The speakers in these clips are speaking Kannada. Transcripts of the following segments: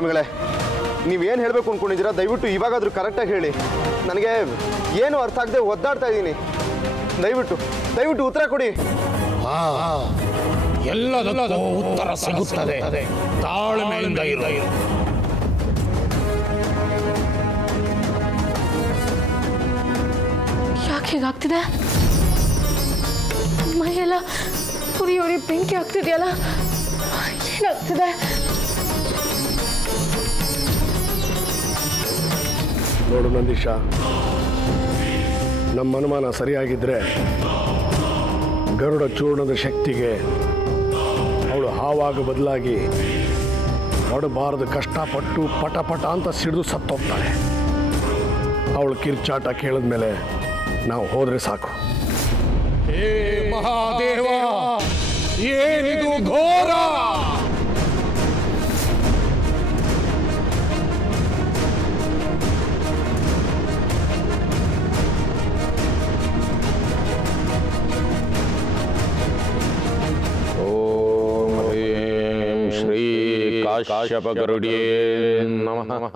ಸ್ವಾಮಿಗಳೇ, ನೀವೇನು ಹೇಳಬೇಕು ಅಂದ್ಕೊಂಡಿದ್ದೀರಾ ದಯವಿಟ್ಟು ಇವಾಗಾದರೂ ಕರೆಕ್ಟಾಗಿ ಹೇಳಿ. ನನಗೆ ಏನು ಅರ್ಥ ಆಗದೆ ಒದ್ದಾಡ್ತಾ ಇದ್ದೀನಿ. ದಯವಿಟ್ಟು ಉತ್ತರ ಕೊಡಿ. ಎಲ್ಲದಕ್ಕೂ ಉತ್ತರ ಸಿಗುತ್ತದೆ, ತಾಳ್ಮೆಯಿಂದ ಇರು. ಯಾಕೆ ಹೀಗಾಗ್ತಿದೆ? ಮೈಯೆಲ್ಲ ಉರಿ ಬೆಂಕಿ ಆಗ್ತಿದೆಯಲ್ಲ, ಏನಾಗ್ತಿದೆ? ನೋಡು ನಂದೀಶ, ನಮ್ಮ ಅನುಮಾನ ಸರಿಯಾಗಿದ್ದರೆ ಗರುಡ ಚೂರ್ಣದ ಶಕ್ತಿಗೆ ಅವಳು ಹಾವಾಗ ಬದಲಾಗಿ ಹೊಡಬಾರದು ಕಷ್ಟಪಟ್ಟು ಪಟ ಅಂತ ಸಿಡಿದು ಸತ್ತೋಗ್ತಾಳೆ. ಅವಳು ಕಿರ್ಚಾಟ ಕೇಳಿದ್ಮೇಲೆ ನಾವು ಹೋದರೆ ಸಾಕು. ಹೇ ಮಹಾದೇವ, ಏನಿದು ಘೋರ! ಓಂ ಹ್ರೀಂ ಶ್ರೀ ಕಾಶ್ಯಪ ಗರುಡೇ ನಮಃ.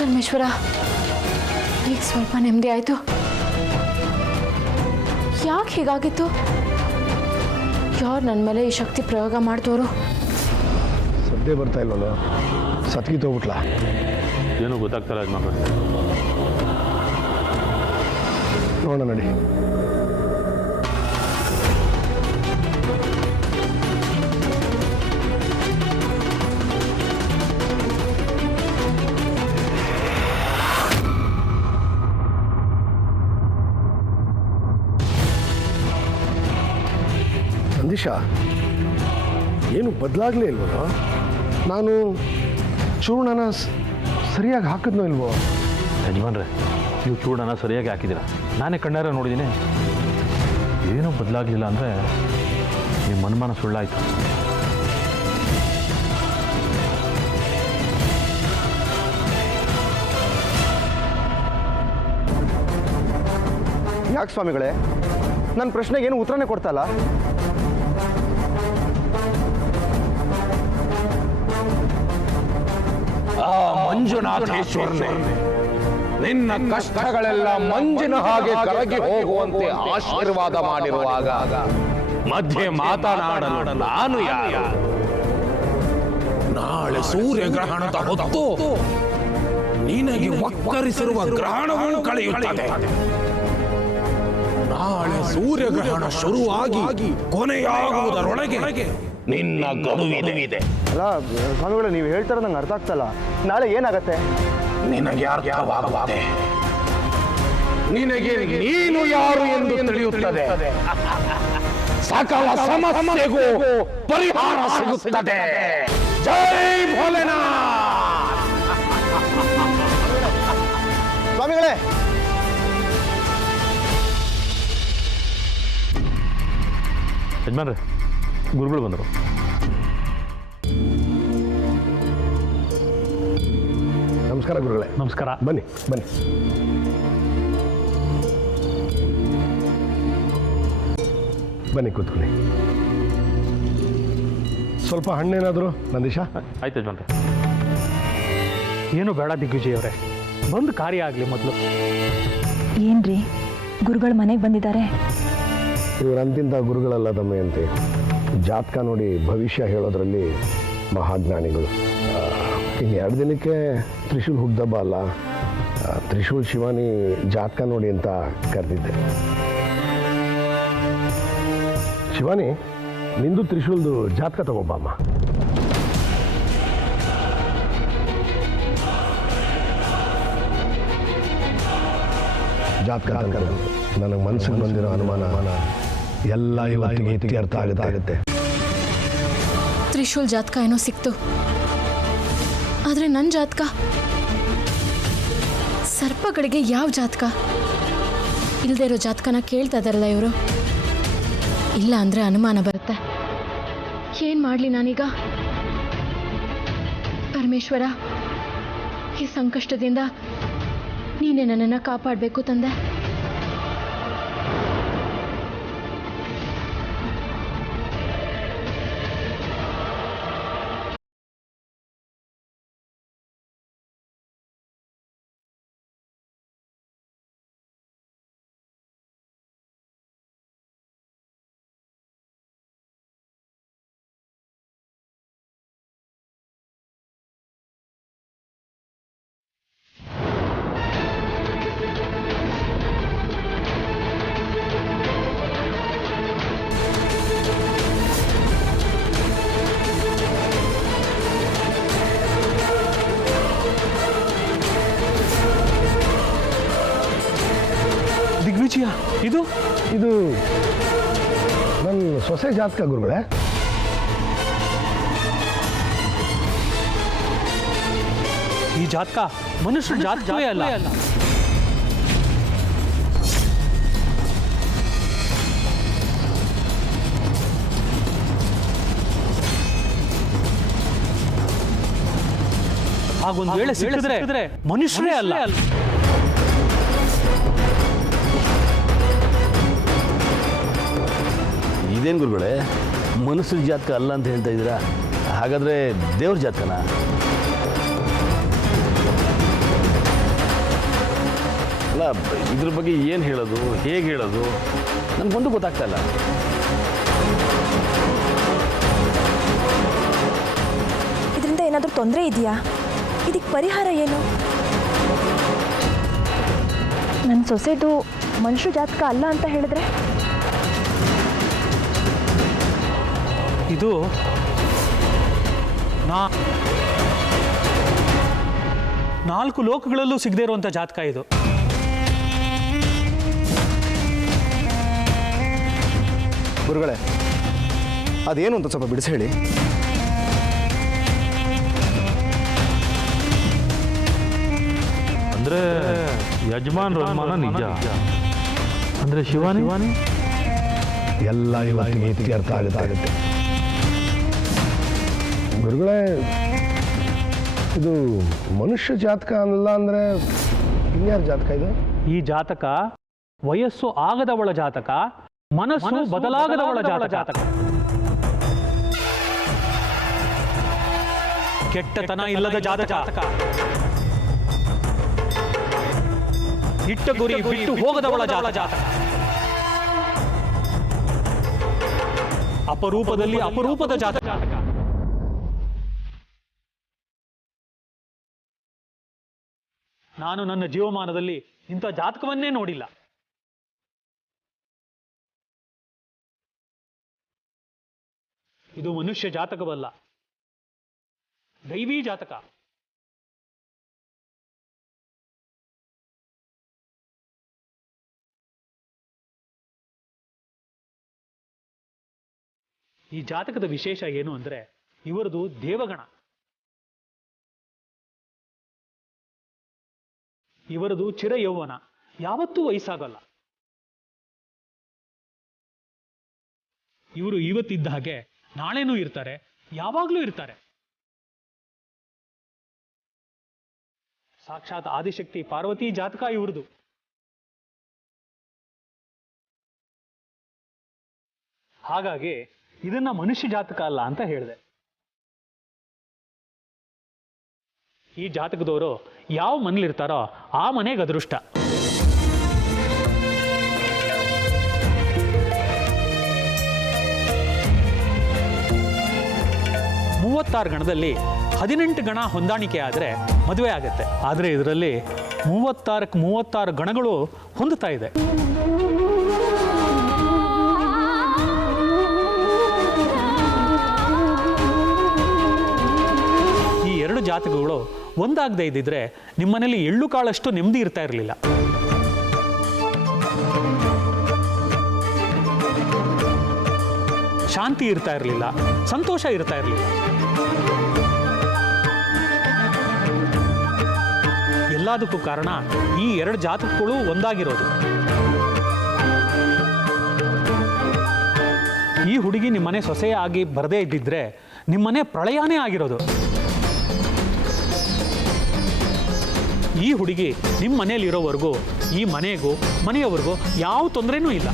ಪರಮೇಶ್ವರ, ಈಗ ಸ್ವಲ್ಪ ನೆಮ್ಮದಿ ಆಯಿತು. ಯಾಕೆ ಹೀಗಾಗಿತ್ತು? ಯಾರು ನನ್ನ ಮೇಲೆ ಈ ಶಕ್ತಿ ಪ್ರಯೋಗ ಮಾಡ್ತೋರು? ಸದ್ಯ ಬರ್ತಾ ಇಲ್ವಲ್ಲ, ಸತ್ಗಿತ್ತೋಗ್ಬಿಟ್ಲಾ? ಏನೂ ಗೊತ್ತಾಗ್ತಾರ ಯಜಮಾನ. ನೋಡೋಣ ನಡಿ. ನಂದೀಶ, ಏನು ಬದಲಾಗಲೇ ಇಲ್ವಲ್ಲ? ನಾನು ಚೂರ್ಣನ ಸರಿಯಾಗಿ ಹಾಕಿದ್ನೋ ಇಲ್ವೋ? ಯಜಮಾನ್ರೆ, ನೀವು ಚೂರ್ಣನ ಸರಿಯಾಗಿ ಹಾಕಿದ್ದೀರಾ. ನಾನೇ ಕಣ್ಣಾರ ನೋಡಿದ್ದೀನಿ. ಏನೂ ಬದಲಾಗಲಿಲ್ಲ ಅಂದರೆ ನಿಮ್ಮ ಅನುಮಾನ ಸುಳ್ಳಾಯಿತು. ಯಾಕೆ ಸ್ವಾಮಿಗಳೇ, ನನ್ನ ಪ್ರಶ್ನೆಗೆ ಏನು ಉತ್ತರನೇ ಕೊಡ್ತಲ್ಲ? ಆ ಮಂಜುನಾಥೇಶ್ವರನೇ, ನಿನ್ನ ಕಷ್ಟಗಳೆಲ್ಲ ಮಂಜಿನ ಹಾಗೆ ಕರಗಿ ಹೋಗುವಂತೆ ಆಶೀರ್ವಾದ ಮಾಡಿರುವಾಗ ಮಧ್ಯೆ ಮಾತನಾಡಲು ನಾನು ಯಾರು? ನಾಳೆ ಸೂರ್ಯಗ್ರಹಣದ ಹೊತ್ತು ನಿನಗೆ ಒಕ್ಕರಿಸಿರುವ ಗ್ರಹಣವನ್ನು ಕಳೆಯುತ್ತದೆ. ನಾಳೆ ಸೂರ್ಯಗ್ರಹಣ ಶುರುವಾಗಿ ಕೊನೆಯಾಗುವುದರೊಳಗೆ ನಿನ್ನ ಗಡುವಿದೆ. ಅಲ್ಲ ಸ್ವಾಮಿಗಳೇ, ನೀವು ಹೇಳ್ತಾರ ನಂಗೆ ಅರ್ಥ ಆಗ್ತಲ್ಲ. ನಾಳೆ ಏನಾಗತ್ತೆ? ನಿನಗೆ ಅರ್ಥವಾಗುತ್ತದೆ. ನಿನಗೆ ನೀನು ಯಾರು ಎಂದು ತಿಳಿಯುತ್ತದೆ. ಸಕಲ ಸಮಸ್ಯೆಗೂ ಪರಿಹಾರ ಸಿಗುತ್ತದೆ. ಜೈ ಭೋಲೆನಾಥ್. ಸ್ವಾಮಿಗಳೇ, ಯಜಮಾನ್ರೆ, ಗುರುಗಳು ಬಂದರು. ನಮಸ್ಕಾರ ಗುರುಗಳೇ. ನಮಸ್ಕಾರ. ಬನ್ನಿ ಬನ್ನಿ. ಬನ್ನಿ ಕೂತ್ಕೊಳ್ಳಿ. ಸ್ವಲ್ಪ ಹಣ್ಣೇನಾದರೂ ನಂದೀಶ? ಆಯ್ತು ಯಜಮಾನ್ರೆ. ಏನು ಬೇಡ ದಿಗ್ವಿಜಯ್ ಅವರೇ, ಬಂದು ಕಾರ್ಯ ಆಗಲಿ ಮೊದಲು. ಏನ್ರಿ, ಗುರುಗಳು ಮನೆಗೆ ಬಂದಿದ್ದಾರೆ? ಇವರಂತಿಂಥ ಗುರುಗಳಲ್ಲ ದಮಯಂತಿ. ಜಾತಕ ನೋಡಿ ಭವಿಷ್ಯ ಹೇಳೋದ್ರಲ್ಲಿ ಮಹಾಜ್ಞಾನಿಗಳು. ಇನ್ನು 2 ದಿನಕ್ಕೆ ತ್ರಿಶೂಲ್ ಹುಗ್ದಬ್ಬ ಅಲ್ಲ, ತ್ರಿಶೂಲ್ ಶಿವಾನಿ ಜಾತಕ ನೋಡಿ ಅಂತ ಕರೆದಿದ್ದೆ. ಶಿವಾನಿ, ನಿಂದು ತ್ರಿಶೂಲ್ದು ಜಾತಕ ತಗೋಬಮ್ಮ. ಜಾತಕ ನನಗೆ ಮನಸ್ಸಿಗೆ ಬಂದಿರೋ ಅನುಮಾನ ಎಲ್ಲ ಇವತ್ತಿಗೆ ಇತ್ಯರ್ಥ ಆಗುತ್ತೆ. ತ್ರಿಶೂಲ್ ಜಾತಕ ಏನೋ ಸಿಕ್ತು, ಆದರೆ ನನ್ನ ಜಾತಕ, ಸರ್ಪಗಳಿಗೆ ಯಾವ ಜಾತಕ? ಇಲ್ಲದೆ ಇರೋ ಜಾತಕನ ಕೇಳ್ತಾ ಇದ್ದಾರಲ್ಲ ಇವರು. ಇಲ್ಲ ಅಂದರೆ ಅನುಮಾನ ಬರುತ್ತೆ. ಏನ್ ಮಾಡ್ಲಿ ನಾನೀಗ? ಪರಮೇಶ್ವರ, ಈ ಸಂಕಷ್ಟದಿಂದ ನೀನೇ ನನ್ನನ್ನು ಕಾಪಾಡಬೇಕು ತಂದೆ. ದಿಗ್ವಿಜಯ, ಇದು ಇದು ನನ್ನ ಸೊಸೆ ಜಾತಕ ಗುರುಗಳೇ. ಈ ಜಾತಕ ಮನುಷ್ಯರ ಜಾತಕವೇ ಅಲ್ಲ. ಹಾಗೊಂದು ವೇಳೆ ಸಿಕ್ಕಿದ್ರೆ ಮನುಷ್ಯರೇ ಅಲ್ಲ. ಇದೇನು ಗುರುಗಳೇ, ಮನುಷ್ಯರ ಜಾತಕ ಅಲ್ಲ ಅಂತ ಹೇಳ್ತಾ ಇದ್ದೀರಾ? ಹಾಗಾದರೆ ದೇವ್ರ ಜಾತಕನಾ? ಅಲ್ಲ, ಇದ್ರ ಬಗ್ಗೆ ಏನು ಹೇಳೋದು, ಹೇಗೆ ಹೇಳೋದು ನನಗೊಂದು ಗೊತ್ತಾಗ್ತಾ ಇಲ್ಲ. ಇದರಿಂದ ಏನಾದರೂ ತೊಂದರೆ ಇದೆಯಾ? ಇದಕ್ಕೆ ಪರಿಹಾರ ಏನು? ನನ್ನ ಸೊಸೆದು ಮನುಷ್ಯ ಜಾತಕ ಅಲ್ಲ ಅಂತ ಹೇಳಿದ್ರೆ? ಇದು 4 ಲೋಕಗಳಲ್ಲೂ ಸಿಗದೇ ಇರುವಂಥ ಜಾತಕ ಇದು. ಗುರುಗಳೇ, ಅದೇನು ಅಂತ ಸ್ವಲ್ಪ ಬಿಡಿಸಿ ಹೇಳಿ. ಅಂದರೆ ಯಜಮಾನ್ರ ಅನುಮಾನ ನಿಜ. ಅಂದರೆ ಶಿವಾನಿ ಎಲ್ಲ ಇವತ್ತಿಗೆ ಇತ್ಯರ್ಥ ಆಗುತ್ತೆ. ಗುರುಗಳೇ, ಇದು ಮನುಷ್ಯ ಜಾತಕ ಅಲ್ಲ ಅಂದರೆ ಇನ್ಯಾರ ಜಾತಕ ಇದು? ಈ ಜಾತಕ ವಯಸ್ಸು ಆಗದವಳ ಜಾತಕ, ಮನಸ್ಸು ಬದಲಾಗದವಳ ಜಾತಕ. ಕೆಟ್ಟತನ ಇಲ್ಲದ ಜಾತಕ, ಇಟ್ಟ ಗುರಿ ಬಿಟ್ಟು ಹೋಗದವಳ ಜಾತಕ, ಅಪರೂಪದಲ್ಲಿ ಅಪರೂಪದ ಜಾತಕ. ನಾನು ನನ್ನ ಜೀವಮಾನದಲ್ಲಿ ಇಂಥ ಜಾತಕವನ್ನೇ ನೋಡಿಲ್ಲ. ಇದು ಮನುಷ್ಯ ಜಾತಕವಲ್ಲ, ದೈವಿ ಜಾತಕ. ಈ ಜಾತಕದ ವಿಶೇಷ ಏನು ಅಂದ್ರೆ, ಇವರದು ದೇವಗಣ. ಇವರದು ಚಿರ ಯೌವನ, ಯಾವತ್ತೂ ವಯಸ್ಸಾಗಲ್ಲ. ಇವರು ಇವತ್ತಿದ್ದ ಹಾಗೆ ನಾಳೆನೂ ಇರ್ತಾರೆ, ಯಾವಾಗಲೂ ಇರ್ತಾರೆ. ಸಾಕ್ಷಾತ್ ಆದಿಶಕ್ತಿ ಪಾರ್ವತಿ ಜಾತಕ ಇವ್ರದು. ಹಾಗಾಗಿ ಇದನ್ನ ಮನುಷ್ಯ ಜಾತಕ ಅಲ್ಲ ಅಂತ ಹೇಳಿದೆ. ಈ ಜಾತಕದವರು ಯಾವ ಮನೇಲಿರ್ತಾರೋ ಆ ಮನೆಗೆ ಅದೃಷ್ಟ. ಗಣದಲ್ಲಿ 18 ಗಣ ಹೊಂದಾಣಿಕೆ ಆದರೆ ಮದುವೆ ಆಗುತ್ತೆ. ಆದರೆ ಇದರಲ್ಲಿ 36 ಗಣಗಳು ಹೊಂದುತ್ತಾ ಇದೆ. ಈ 2 ಜಾತಕಗಳು ಒಂದಾಗದೇ ಇದ್ದಿದ್ರೆ ನಿಮ್ಮನೇಲಿ ಎಳ್ಳು ಕಾಳಷ್ಟು ನೆಮ್ಮದಿ ಇರ್ತಾ ಇರಲಿಲ್ಲ. ಶಾಂತಿ ಇರ್ತಾ ಇರಲಿಲ್ಲ, ಸಂತೋಷ ಇರ್ತಾ ಇರಲಿಲ್ಲ. ಎಲ್ಲದಕ್ಕೂ ಕಾರಣ ಈ 2 ಜಾತಕಗಳು ಒಂದಾಗಿರೋದು. ಈ ಹುಡುಗಿ ನಿಮ್ಮನೆ ಸೊಸೆ ಆಗಿ ಬರದೇ ಇದ್ದಿದ್ರೆ ನಿಮ್ಮನೆ ಪ್ರಳಯನೇ ಆಗಿರೋದು. ಈ ಹುಡುಗಿ ನಿಮ್ಮ ಮನೆಯಲ್ಲಿರೋವರೆಗೂ ಈ ಮನೆಗೂ ಮನೆಯವರೆಗೂ ಯಾವ ತೊಂದರೆನೂ ಇಲ್ಲ.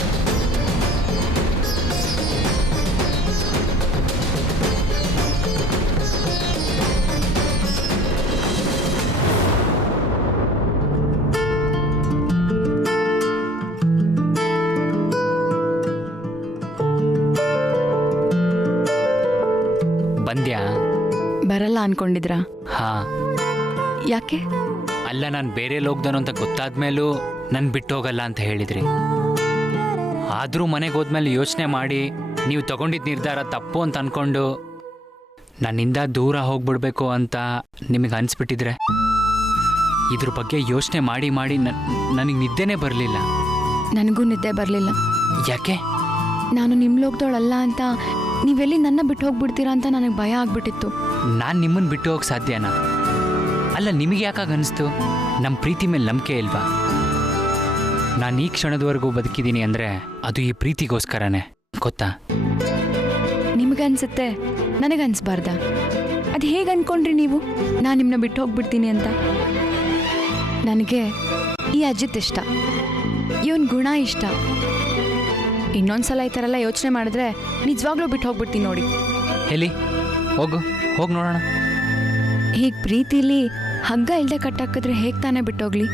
ಬಂದ್ಯಾ? ಬರಲ್ಲ ಅನ್ಕೊಂಡಿದ್ರಾ? ಹಾ. ಯಾಕೆ? ಅಲ್ಲ, ನಾನು ಬೇರೆ ಲೋಕದನು ಅಂತ ಗೊತ್ತಾದ್ಮೇಲೂ ನನ್ನ ಬಿಟ್ಟು ಹೋಗಲ್ಲ ಅಂತ ಹೇಳಿದ್ರಿ. ಆದರೂ ಮನೆಗೆ ಹೋದ್ಮೇಲೆ ಯೋಚನೆ ಮಾಡಿ ನೀವು ತಗೊಂಡಿದ್ದ ನಿರ್ಧಾರ ತಪ್ಪು ಅಂತ ಅನ್ಕೊಂಡು ನನ್ನಿಂದ ದೂರ ಹೋಗ್ಬಿಡ್ಬೇಕು ಅಂತ ನಿಮಗೆ ಅನಿಸ್ಬಿಟ್ಟಿದ್ರೆ ಇದ್ರ ಬಗ್ಗೆ ಯೋಚನೆ ಮಾಡಿ ಮಾಡಿ ನನಗೆ ನಿದ್ದೆನೇ ಬರಲಿಲ್ಲ. ನನಗೂ ನಿದ್ದೆ ಬರಲಿಲ್ಲ. ಯಾಕೆ? ನಾನು ನಿಮ್ಮ ಲೋಕದವಳಲ್ಲ ಅಂತ ನೀವೆಲ್ಲಿ ನನ್ನ ಬಿಟ್ಟು ಹೋಗ್ಬಿಡ್ತೀರಾ ಅಂತ ನನಗೆ ಭಯ ಆಗ್ಬಿಟ್ಟಿತ್ತು. ನಾನು ನಿಮ್ಮನ್ನು ಬಿಟ್ಟು ಹೋಗಕ್ಕೆ ಸಾಧ್ಯನಾ? ಅಲ್ಲ, ನಿಮಗೆ ಯಾಕಾಗ ಅನಿಸ್ತು? ನಮ್ಮ ಪ್ರೀತಿ ಮೇಲೆ ನಂಬಿಕೆ ಇಲ್ವಾ? ನಾನು ಈ ಕ್ಷಣದವರೆಗೂ ಬದುಕಿದ್ದೀನಿ ಅಂದರೆ ಅದು ಈ ಪ್ರೀತಿಗೋಸ್ಕರನೇ, ಗೊತ್ತಾ? ನಿಮಗನ್ಸುತ್ತೆ, ನನಗನ್ಸ್ಬಾರ್ದ? ಅದು ಹೇಗೆ ಅನ್ಕೊಂಡ್ರಿ ನೀವು ನಾನು ನಿಮ್ಮನ್ನ ಬಿಟ್ಟು ಹೋಗ್ಬಿಡ್ತೀನಿ ಅಂತ? ನನಗೆ ಈ ಅಜಿತ್ ಇಷ್ಟ, ಇವನ್ ಗುಣ ಇಷ್ಟ. ಇನ್ನೊಂದ್ಸಲ ಈ ಥರ ಎಲ್ಲ ಯೋಚನೆ ಮಾಡಿದ್ರೆ ನಿಜವಾಗ್ಲೂ ಬಿಟ್ಟು ಹೋಗ್ಬಿಡ್ತೀನಿ ನೋಡಿ. ಎಲ್ಲಿ ಹೋಗು, ಹೋಗಿ ನೋಡೋಣ. ಹೀಗೆ ಪ್ರೀತಿಲಿ ಹಗ್ಗ ಇಲ್ದೆ ಕಟ್ಟಾಕಿದ್ರೆ ಹೇಗೆ ತಾನೇ ಬಿಟ್ಟೋಗ್ಲಿ?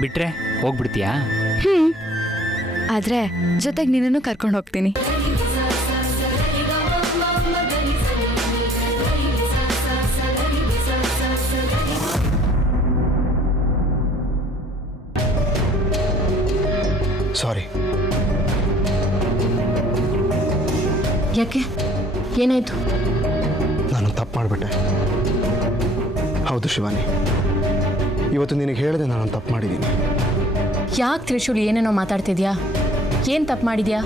ಬಿಟ್ರೆ ಹೋಗ್ಬಿಡ್ತೀಯಾ? ಆದರೆ ಜೊತೆಗೆ ನಿನ್ನನ್ನು ಕರ್ಕೊಂಡು ಹೋಗ್ತೀನಿ. ಸಾರಿ. ಯಾಕೆ? ಏನಾಯ್ತು? ನಾನು ತಪ್ಪು ಮಾಡಿಬಿಟ್ಟೆ. ಹೌದು ಶಿವಾನಿ, ಇವತ್ತು ನಿನಗೆ ಹೇಳಿದೆ ನಾನು ತಪ್ಪು ಮಾಡಿದ್ದೀನಿ. ಯಾಕೆ ತ್ರಿಶೂಲ್ ಏನೇನೋ ಮಾತಾಡ್ತಿದ್ಯಾ? ಏನು ತಪ್ಪು ಮಾಡಿದ್ಯಾ?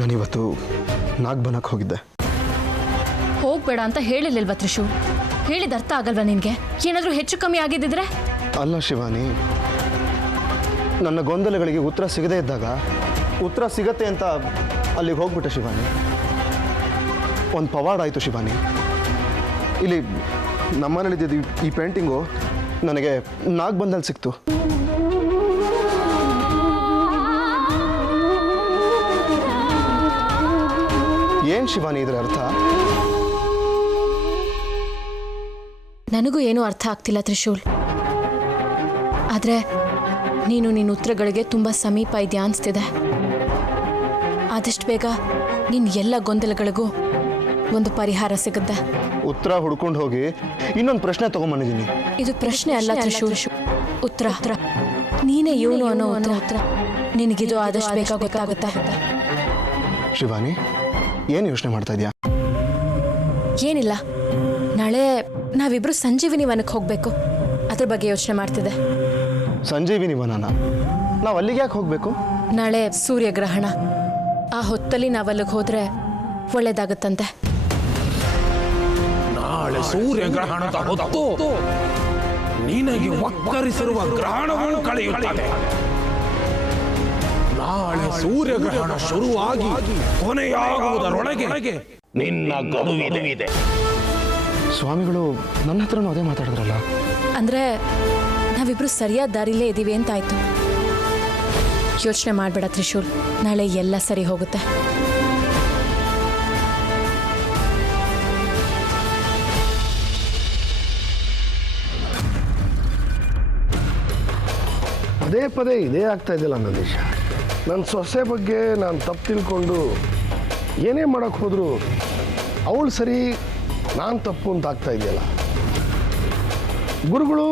ನಾನಿವತ್ತು ನಾಗ್ಬನಕ್ಕೆ ಹೋಗಿದ್ದೆ. ಹೋಗ್ಬೇಡ ಅಂತ ಹೇಳಿರ್ಲಿಲ್ವಾ ತ್ರಿಶೂಲ್? ಹೇಳಿದ ಅರ್ಥ ಆಗಲ್ವಾ ನಿನಗೆ? ಏನಾದರೂ ಹೆಚ್ಚು ಕಮ್ಮಿ ಆಗಿದ್ದಿದ್ರೆ? ಅಲ್ಲ ಶಿವಾನಿ, ನನ್ನ ಗೊಂದಲಗಳಿಗೆ ಉತ್ತರ ಸಿಗದೇ ಇದ್ದಾಗ ಉತ್ತರ ಸಿಗತ್ತೆ ಅಂತ ಅಲ್ಲಿಗೆ ಹೋಗ್ಬಿಟ್ಟೆ ಶಿವಾನಿ. ಒಂದು ಪವಾಡ ಆಯಿತು ಶಿವಾನಿ. ಇಲ್ಲಿ ನಮ್ಮನೇಲಿದ್ದ ಈ ಪೇಂಟಿಂಗು ನನಗೆ ನಾಗ್ಬಂದಲ್ಲಿ ಸಿಕ್ತು. ಏನು ಶಿವಾನಿ ಇದರ ಅರ್ಥ? ನನಗೂ ಏನೂ ಅರ್ಥ ಆಗ್ತಿಲ್ಲ ತ್ರಿಶೂಲ್. ಆದರೆ ನೀನು ನಿನ್ನ ಉತ್ತರಗಳಿಗೆ ತುಂಬ ಸಮೀಪ ಇದೆಯಾ ಅನಿಸ್ತಿದೆ. ಆದಷ್ಟು ಬೇಗ ನಿನ್ನ ಎಲ್ಲ ಗೊಂದಲಗಳಿಗೂ ಒಂದು ಪರಿಹಾರ ಸಿಗುತ್ತೆ. ಉತ್ತರ ಹುಡ್ಕೊಂಡು ಹೋಗಿ ಇನ್ನೊಂದು ಪ್ರಶ್ನೆ ತಗೊಂಬಂದಿದ್ದೀನಿ. ಇದು ಪ್ರಶ್ನೆ ಅಲ್ಲ ತ್ರಿಶೂಲ್, ಉತ್ತರ. ನೀನೇ ಇವನು ಅನ್ನೋ ಉತ್ತರ. ನಿನಗಿದು ಆದಷ್ಟು ಬೇಗ ಗೊತ್ತಾಗುತ್ತೆ. ಶಿವಾನಿ, ಏನು ಯೋಚನೆ ಮಾಡ್ತಾ ಇದೆಯಾ? ಏನಿಲ್ಲ, ನಾಳೆ ನಾವಿಬ್ರು ಸಂಜೀವಿನಿ ವನಕ್ಕೆ ಹೋಗಬೇಕು. ಅದ್ರ ಬಗ್ಗೆ ಯೋಚನೆ ಮಾಡ್ತಿದ್ದೆ. ಸಂಜೀವಿನಿ ವನನ? ನಾವು ಅಲ್ಲಿಗೆ ಯಾಕೆ ಹೋಗಬೇಕು? ನಾಳೆ ಸೂರ್ಯಗ್ರಹಣ. ಆ ಹೊತ್ತಲ್ಲಿ ನಾವಲ್ಲಿಗೆ ಹೋದ್ರೆ ಒಳ್ಳೇದಾಗುತ್ತಂತೆ. ನಾಳೆ ಸೂರ್ಯಗ್ರಹಣದ ಹೊತ್ತು ನಿನಗೆ ವಕ್ಕರಿಸಿರುವ ಗ್ರಹಣವನ್ನು ಕಳೆಯುತ್ತದೆ. ನಾಳೆ ಸೂರ್ಯಗ್ರಹಣ ಶುರುವಾಗಿ ಕೊನೆಯಾಗುವುದರೊಳಗೆ ನಿನ್ನ ಗಡುವಿದೆ. ಸ್ವಾಮಿಗಳು ನನ್ನ ಹತ್ರನೂ ಅದೇ ಮಾತಾಡಿದ್ರಲ್ಲ. ಅಂದ್ರೆ ನಾವಿಬ್ರು ಸರಿಯಾದ ದಾರಿಲೇ ಇದ್ದೀವಿ ಅಂತಾಯ್ತು. ಯೋಚನೆ ಮಾಡಬೇಡ ತ್ರಿಶೂಲ್, ನಾಳೆ ಎಲ್ಲ ಸರಿ ಹೋಗುತ್ತೆ. ಪದೇ ಪದೇ ಇದೇ ಆಗ್ತಾ ಇದೆಯಲ್ಲ ನಂದೀಶ. ನನ್ನ ಸೊಸೆ ಬಗ್ಗೆ ನಾನು ತಪ್ಪು ತಿಳ್ಕೊಂಡು ಏನೇ ಮಾಡೋಕ್ಕೆ ಹೋದರೂ ಅವಳು ಸರಿ, ನಾನು ತಪ್ಪು ಅಂತ ಆಗ್ತಾ ಇದೆಯಲ್ಲ. ಗುರುಗಳು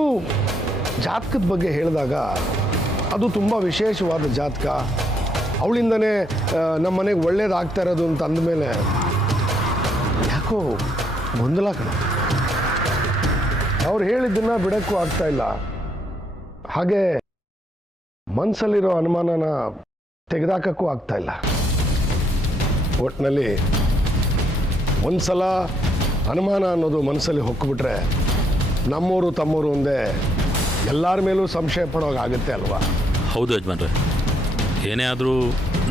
ಜಾತಕದ ಬಗ್ಗೆ ಹೇಳಿದಾಗ ಅದು ತುಂಬ ವಿಶೇಷವಾದ ಜಾತಕ, ಅವಳಿಂದನೇ ನಮ್ಮ ಮನೆಗೆ ಒಳ್ಳೇದಾಗ್ತಾ ಇರೋದು ಅಂತ ಅಂದಮೇಲೆ ಯಾಕೋ ಗೊಂದಲ ಕಣ. ಅವ್ರು ಹೇಳಿದ್ದನ್ನು ಬಿಡೋಕ್ಕೂ ಆಗ್ತಾ ಇಲ್ಲ. ಹಾಗೆ ಮನಸ್ಸಲ್ಲಿರೋ ಅನುಮಾನನ ತೆಗೆದಾಕಕ್ಕೂ ಆಗ್ತಾ ಇಲ್ಲ. ಒಟ್ಟಿನಲ್ಲಿ ಒಂದ್ಸಲ ಅನುಮಾನ ಅನ್ನೋದು ಮನಸ್ಸಲ್ಲಿ ಹೊಕ್ಕಿಬಿಟ್ರೆ ನಮ್ಮೂರು ತಮ್ಮೂರು ಒಂದೇ ಎಲ್ಲರ ಮೇಲೂ ಸಂಶಯ ಪಡೋಗಾಗುತ್ತೆ ಅಲ್ವಾ? ಹೌದು ಯಜಮಾನ್ರೆ, ಏನೇ ಆದರೂ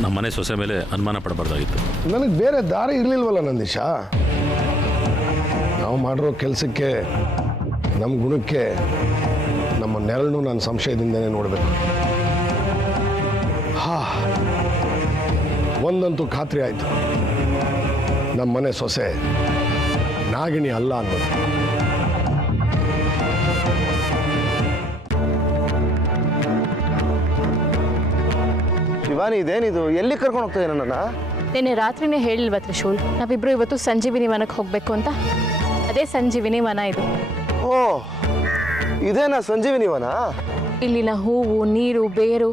ನಮ್ಮ ಮನೆ ಸೊಸೆ ಮೇಲೆ ಅನುಮಾನ ಪಡಬಾರ್ದಾಗಿತ್ತು. ನನಗೆ ಬೇರೆ ದಾರಿ ಇರಲಿಲ್ವಲ್ಲ ನಂದೀಶ. ನಾವು ಮಾಡಿರೋ ಕೆಲಸಕ್ಕೆ, ನಮ್ಮ ಗುಣಕ್ಕೆ, ನಮ್ಮ ನೆರಳನ್ನು ನಾನು ಸಂಶಯದಿಂದನೇ ನೋಡಬೇಕು. ಒಂದಂತೂ ಖಾತ್ರಿ ಆಯಿತು, ನಮ್ಮ ಮನೆ ಸೊಸೆ ನಾಗಿಣಿ ಅಲ್ಲ ಅನ್ನೋದು. ಶಿವಾನಿ, ಇದೇನಿದು? ಎಲ್ಲಿ ಕರ್ಕೊಂಡು ಹೋಗ್ತಾ ಇದ್ದೀನ ನನ್ನ? ನಿನ್ನೆ ರಾತ್ರಿನೇ ಹೇಳಿಲ್ವ ತ್ರಿಶೂಲ್, ನಾವಿಬ್ರು ಇವತ್ತು ಸಂಜೀವಿನಿ ವನಕ್ಕೆ ಹೋಗಬೇಕು ಅಂತ? ಅದೇ ಸಂಜೀವಿನಿ ವನ ಇದು. ಓ, ಇದೇನಾ ಸಂಜೀವಿನಿ ವನ? ಇಲ್ಲಿನ ಹೂವು, ನೀರು, ಬೇರು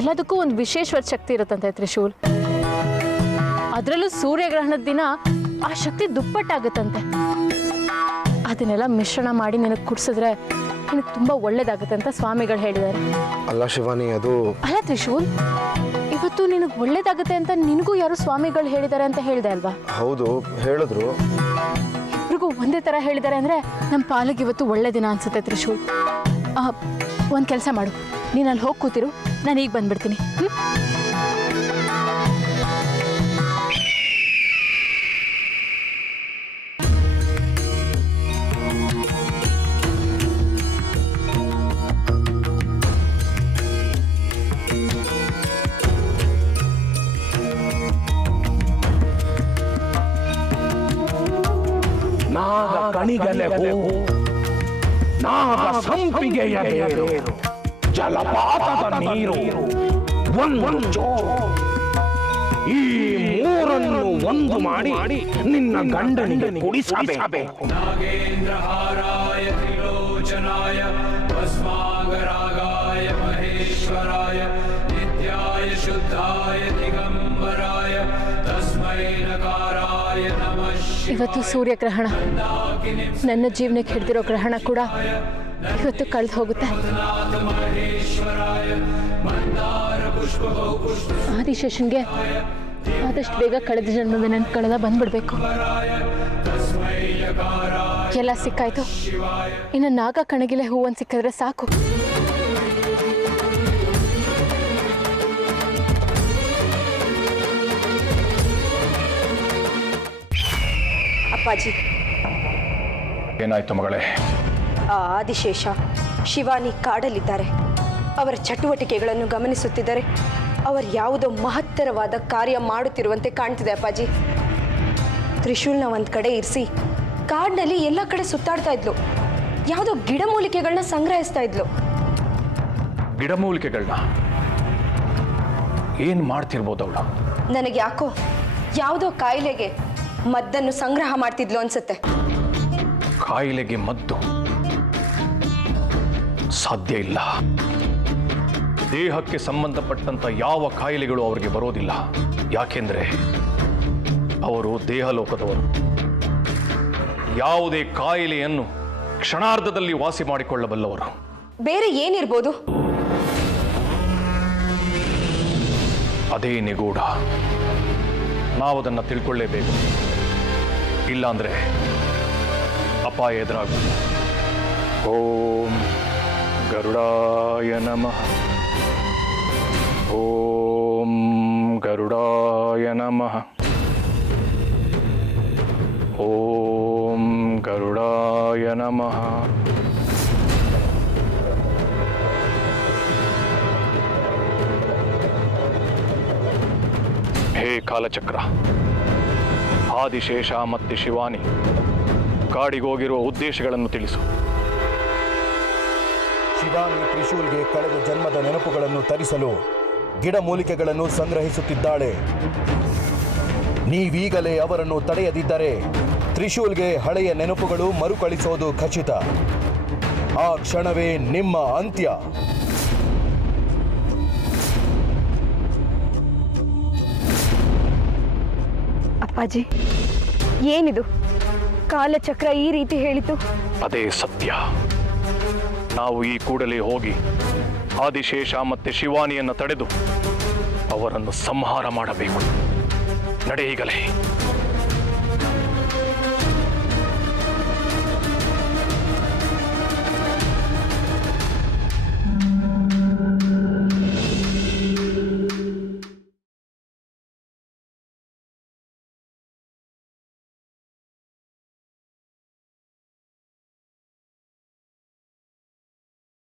ಎಲ್ಲದಕ್ಕೂ ಒಂದು ವಿಶೇಷವಾದ ಶಕ್ತಿ ಇರುತ್ತಂತೆ ತ್ರಿಶೂಲ್. ಅದರಲ್ಲೂ ಸೂರ್ಯಗ್ರಹಣದ ದಿನ ಆ ಶಕ್ತಿ ದುಪ್ಪಟ್ಟಾಗುತ್ತಂತೆ. ಅದನ್ನೆಲ್ಲ ಮಿಶ್ರಣ ಮಾಡಿ ನಿನಗೆ ಕುಡಿಸಿದ್ರೆ ನಿನಗೆ ತುಂಬ ಒಳ್ಳೇದಾಗುತ್ತೆ ಅಂತ ಸ್ವಾಮಿಗಳು ಹೇಳಿದ್ದಾರೆ. ಅಲ್ಲ ಶಿವಾನಿ, ಅದು ಅಲ್ಲ ತ್ರಿಶೂಲ್, ಇವತ್ತು ನಿನಗೆ ಒಳ್ಳೇದಾಗುತ್ತೆ ಅಂತ ನಿನಗೂ ಯಾರು ಸ್ವಾಮಿಗಳು ಹೇಳಿದ್ದಾರೆ ಅಂತ ಹೇಳಿದೆ ಅಲ್ವಾ? ಹೌದು, ಹೇಳಿದ್ರು. ಇಬ್ರಿಗೂ ಒಂದೇ ಥರ ಹೇಳಿದ್ದಾರೆ ಅಂದರೆ ನಮ್ಮ ಪಾಲಿಗೆ ಇವತ್ತು ಒಳ್ಳೆ ದಿನ ಅನ್ಸುತ್ತೆ ತ್ರಿಶೂಲ್. ಒಂದು ಕೆಲಸ ಮಾಡು, ನೀನು ಅಲ್ಲಿ ಹೋಗಿ ಕೂತಿರು, ನಾನು ಈಗ ಬಂದ್ಬಿಡ್ತೀನಿ. ನಾಗ ಕಣಿಗಲೆ ಹೂವು, ನಾಗ ಸಂಪಿಗೆಯ ಬೇರು, ಜಲಪಾತದ ನೀರು, ಒಂದು ಈ ಮೂರನ್ನು ಒಂದು ಮಾಡಿ ನಿನ್ನ ಗಂಡನಿಗೆ ಕುಡಿಸಬೇಕು. ನಾಗೇಂದ್ರಹಾರಾಯ ತ್ರಿಲೋಚನಾಯ ಭಸ್ಮಾಗರಾಗಾಯ ಮಹೇಶ್ವರಾಯ ನಿತ್ಯಾಯ ಶುದ್ಧಾಯ ದಿಗಂಬರಾಯ ತಸ್ಮೈ ನಕಾರಾಯ ನಮಃ. ಇವತ್ತು ಸೂರ್ಯಗ್ರಹಣ, ನನ್ನ ಜೀವನಕ್ಕೆ ಹಿಡಿದಿರೋ ಗ್ರಹಣ ಕೂಡ ಇವತ್ತು ಕಳೆದು ಹೋಗುತ್ತೆ. ಆದಿಶೇಷನ್ಗೆ ಆದಷ್ಟು ಬೇಗ ಕಳೆದ ಜನ್ಮದ ನನ್ನ ಕಳೆದ ಬಂದ್ಬಿಡ್ಬೇಕು. ಎಲ್ಲ ಸಿಕ್ಕಾಯ್ತು, ಇನ್ನು ನಾಗ ಕಣಗಿಲೆ ಹೂವನ್ನು ಸಿಕ್ಕಿದ್ರೆ ಸಾಕು. ಅಪ್ಪಾಜಿ, ಏನಾಯ್ತು ಮಗಳೇ? ಆ ಆದಿಶೇಷ ಶಿವಾನಿ ಕಾಡಲ್ಲಿದ್ದಾರೆ. ಅವರ ಚಟುವಟಿಕೆಗಳನ್ನು ಗಮನಿಸುತ್ತಿದ್ದರೆ ಅವರು ಯಾವುದೋ ಮಹತ್ತರವಾದ ಕಾರ್ಯ ಮಾಡುತ್ತಿರುವಂತೆ ಕಾಣ್ತಿದೆ ಅಪ್ಪಾಜಿ. ತ್ರಿಶೂಲ್ನ ಒಂದು ಕಡೆ ಇರಿಸಿ ಕಾಡಿನಲ್ಲಿ ಎಲ್ಲ ಕಡೆ ಸುತ್ತಾಡ್ತಾ ಇದ್ಲು. ಯಾವುದೋ ಗಿಡಮೂಲಿಕೆಗಳನ್ನ ಸಂಗ್ರಹಿಸ್ತಾ ಇದ್ಲು. ಗಿಡಮೂಲಿಕೆಗಳನ್ನ ಏನು ಮಾಡ್ತಿರ್ಬೋದು ಅವಳು? ನನಗೆ ಯಾಕೋ ಯಾವುದೋ ಕಾಯಿಲೆಗೆ ಮದ್ದನ್ನು ಸಂಗ್ರಹ ಮಾಡ್ತಿದ್ಲು ಅನ್ಸುತ್ತೆ. ಕಾಯಿಲೆಗೆ ಮದ್ದು ಸಾಧ್ಯ ಇಲ್ಲ. ದೇಹಕ್ಕೆ ಸಂಬಂಧಪಟ್ಟಂತ ಯಾವ ಕಾಯಿಲೆಗಳು ಅವರಿಗೆ ಬರೋದಿಲ್ಲ. ಯಾಕೆಂದ್ರೆ ಅವರು ದೇಹಲೋಕದವರು. ಯಾವುದೇ ಕಾಯಿಲೆಯನ್ನು ಕ್ಷಣಾರ್ಧದಲ್ಲಿ ವಾಸಿ ಮಾಡಿಕೊಳ್ಳಬಲ್ಲವರು. ಬೇರೆ ಏನಿರ್ಬೋದು? ಅದೇ ನಿಗೂಢ. ನಾವದನ್ನು ತಿಳ್ಕೊಳ್ಳೇಬೇಕು. ಇಲ್ಲಾಂದ್ರೆ ಅಪಾಯ ಎದುರಾಗುವುದು. ಓಂ ಗರುಡಾಯ ನಮಃ. ಓಂ ಗರುಡಾಯ ನಮಃ. ಓಂ ಗರುಡಾಯ ನಮಃ. ಹೇ ಕಾಲಚಕ್ರ, ಆದಿಶೇಷ ಮತ್ತು ಶಿವಾನಿ ಕಾಡಿಗೋಗಿರುವ ಉದ್ದೇಶಗಳನ್ನು ತಿಳಿಸು. ಶಿವಾನಿ ತ್ರಿಶೂಲ್ಗೆ ಕಳೆದ ಜನ್ಮದ ನೆನಪುಗಳನ್ನು ತರಿಸಲು ಗಿಡಮೂಲಿಕೆಗಳನ್ನು ಸಂಗ್ರಹಿಸುತ್ತಿದ್ದಾಳೆ. ನೀವೀಗಲೇ ಅವರನ್ನು ತಡೆಯದಿದ್ದರೆ ತ್ರಿಶೂಲ್ಗೆ ಹಳೆಯ ನೆನಪುಗಳು ಮರುಕಳಿಸೋದು ಖಚಿತ. ಆ ಕ್ಷಣವೇ ನಿಮ್ಮ ಅಂತ್ಯ. ಅಪ್ಪಾಜಿ, ಏನಿದು? ಕಾಲಚಕ್ರ ಈ ರೀತಿ ಹೇಳಿತು? ಅದೇ ಸತ್ಯ. ನಾವು ಈ ಕೂಡಲೇ ಹೋಗಿ ಆದಿಶೇಷ ಮತ್ತೆ ಶಿವಾನಿಯನ್ನು ತಡೆದು ಅವರನ್ನು ಸಂಹಾರ ಮಾಡಬೇಕು. ನಡೆ ಈಗಲೇ.